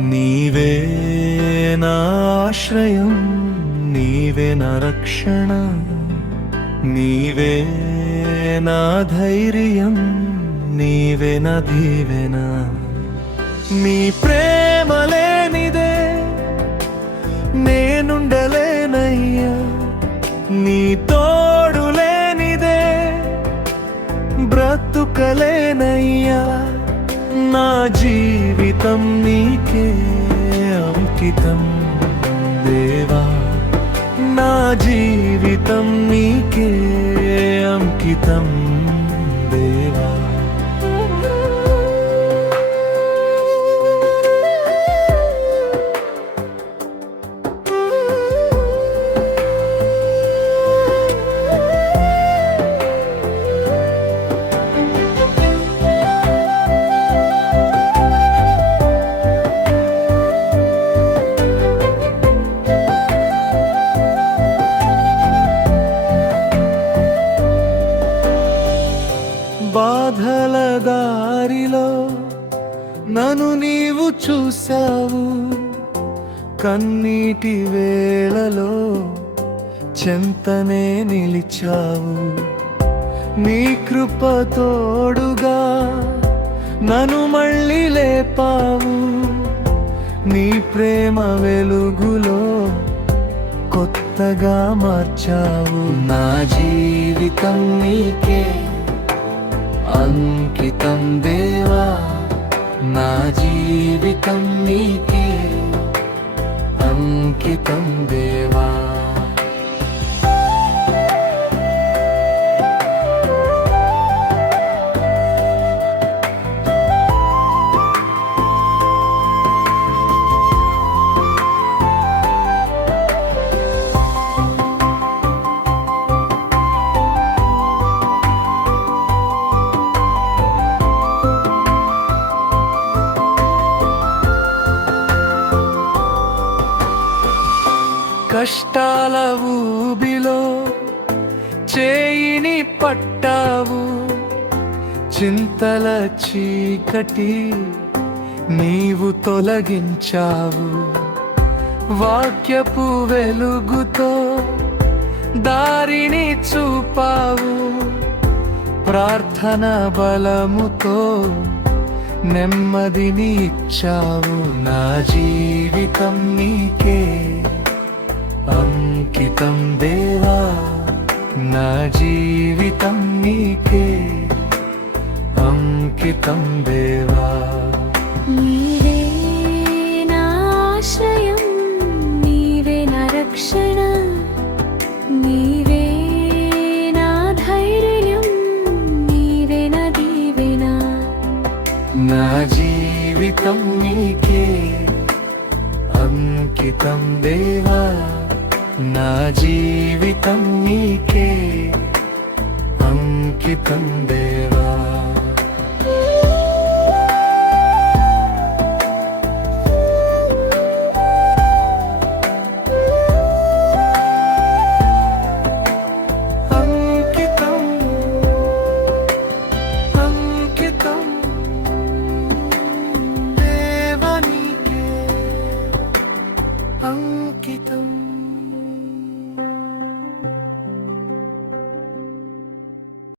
నీవే నా ఆశ్రయం, నీవే నా రక్షణ, నీవే నా ధైర్యం, నీవే నా దీవెన. నీ ప్రేమ లేనిదే నేనుండలేనయ్యా, నీ తోడు లేనిదే బ్రతుకలేనయ్యా. నా జీవితం నీకే అంకితం దేవా, నా జీవితం నీకే అంకితం దేవా. బాధల దారిలో నన్ను నీవు చూసావు, కన్నీటి వేళలో చెంతనే నిలిచావు. నీ కృప తోడుగా నన్ను మళ్ళీ లేపావు, నీ ప్రేమ వెలుగులో కొత్తగా మార్చావు. నా జీవితం నీకే అంకితం దేవా, నా జీవితం నీకే అంకితం దేవా. కష్టాల ఊబిలో చేయిని పట్టావు, చింతల చీకటి నీవు తొలగించావు. వాక్యపు వెలుగుతో దారిని చూపావు, ప్రార్థన బలముతో నెమ్మదిని ఇచ్చావు. నా జీవితం నీకే అంకితం దేవా, నా జీవితం నీకే అంకితం దేవా. నీవే నా ఆశ్రయం, నీవే నా రక్షణ, నీవే నా ధైర్యం, నీవే నా దీవెన. నా జీవితం నీకే అంకితం దేవా, నా జీవితం నీకే అంకితం దేవా. అంకితం అంకితం దేవా నీకే అంకితం.